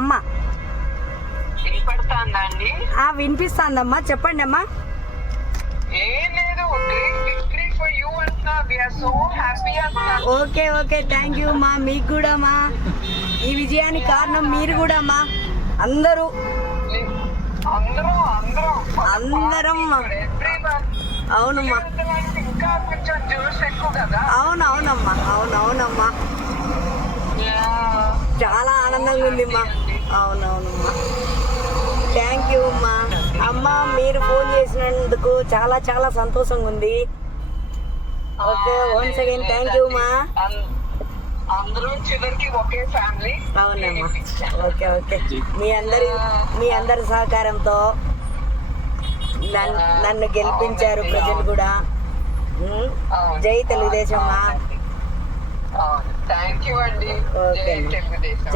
అమ్మ. ఆ వినిపిస్తాందమ్మా. చెప్పండి అమ్మా ఓకే. ఓకే థ్యాంక్ యూ మా. మీకు కూడా మా. ఈ విజయానికి కారణం మీరు కూడా మా. అందరూ. అందరం అవునమ్మా ఇంకా కొంచెం జ్యూస్ ఎక్కువ కదా. అవును అవునమ్మా. అవును అవునమ్మా. చాలా ఆనందంగా ఉంది మా. అవునవునమ్మా థ్యాంక్ యూ అమ్మా. అమ్మ మీరు ఫోన్ చేసినందుకు చాలా చాలా సంతోషంగా ఉంది okay once again thank you మా అం- అందరం చివరికి ఒకే ఫ్యామిలీ అవునమ్మా. ఓకే ఓకే మీ అందరి మీ అందరి సహకారంతో నన్ను నన్ను గెలిపించారు ప్రజలు కూడా. జై తెలుగుదేశం థ్యాంక్ యూ అండి. ఓకే అమ్మా.